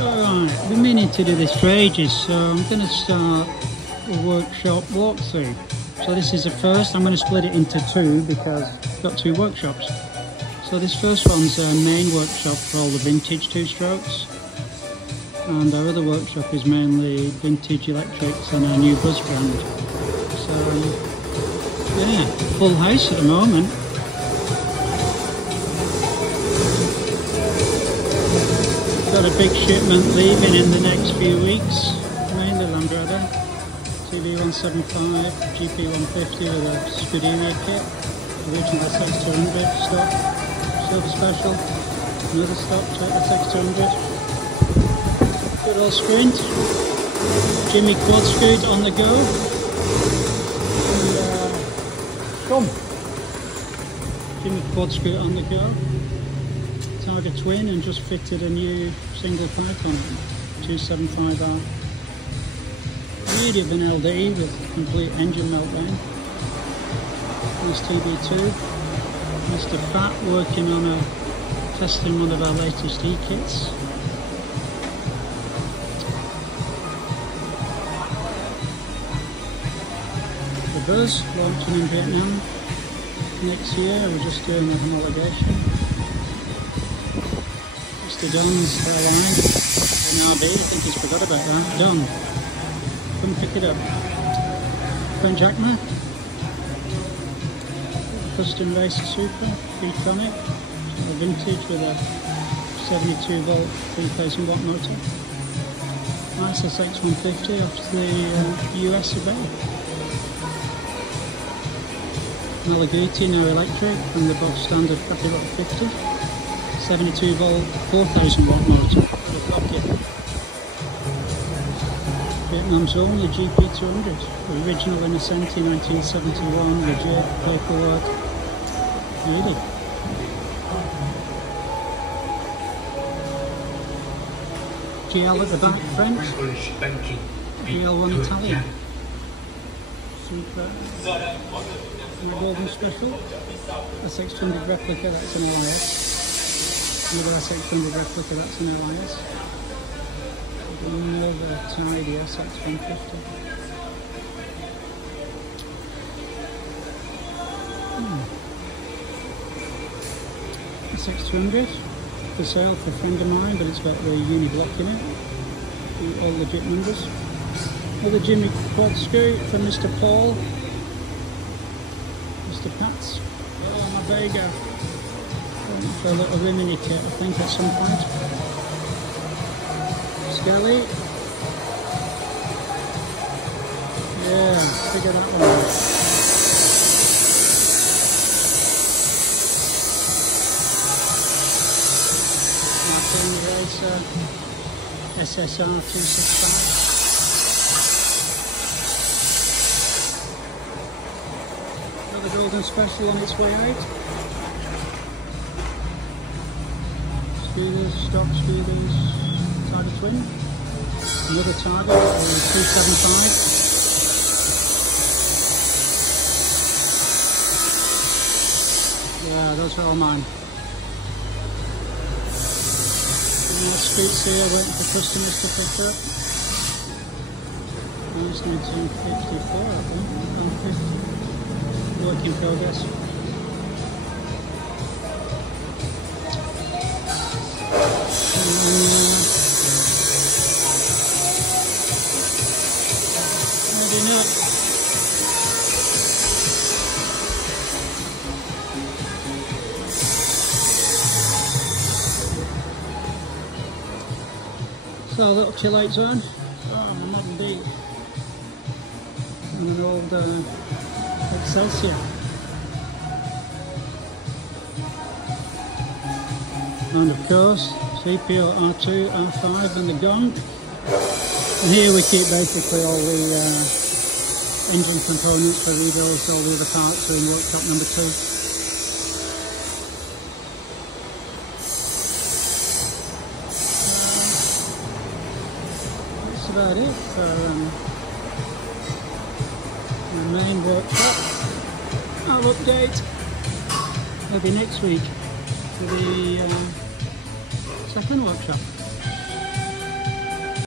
Alright, I've been meaning to do this for ages, so I'm going to start a workshop walkthrough. So this is the first. I'm going to split it into two because I've got two workshops. So this first one's a main workshop for all the vintage two-strokes, and our other workshop is mainly vintage electrics and our new bus brand. So yeah, full house at the moment. Got a big shipment leaving in the next few weeks, mainly Lambretta, TV175, GP150 with a Scuderia kit, original SX200 stock, silver special, another stock SX200, good old screen, Jimmy quad scoot on the go, and Jimmy quad scoot on the go. Target twin, and just fitted a new single pipe on it, 275R. Immediate an LD with complete engine meltdown. Nice TB2. Mr. Fat working on testing one of our latest E-kits. The bus launching in Vietnam next year. We're just doing a homologation. Mr. Don's line in RB, I think he's forgot about that. Don, come pick it up. French Acma, custom racer super, Econic, vintage with a 72 volt 3000 watt motor. Nice SX150 off the US a bit. Malaguti, no electric, from the Bob standard Crappy Rock 50. 72 volt 4000 watt motor. Vietnam's only GP200, original in Ascenti 1971, legit paperwork. Really. GL at the back, French. GL1 Italian. Super. And a golden special. SX200 replica, that's an LIS. Another SX200 replica, that's an LIS. Another tidy SX150. SX200 for sale for a friend of mine, but it's got the uni block in it. All legit numbers. Another Jimmy quad scoot from Mr. Paul. Mr. Pats. Oh, my Vega. For a little Rimini kit, I think, at some point. Skelly. Yeah, figure that one out. Martin Racer SSR 265. Another golden special on its way out. Speeders, stock speeders, Target twin. Another Target 275. Yeah, those are all mine. Scoots here waiting for customers to pick up. That's 1954, I think. 150. Work in progress. Maybe not. So a little chill out zone. Oh, my modern D. And an old Excelsior. And of course, CPO R2, R5 and the gong. And here we keep basically all the engine components for rebuilds, all the other parts are in workshop number 2. That's about it for the main workshop. I'll update maybe next week for the second workshop.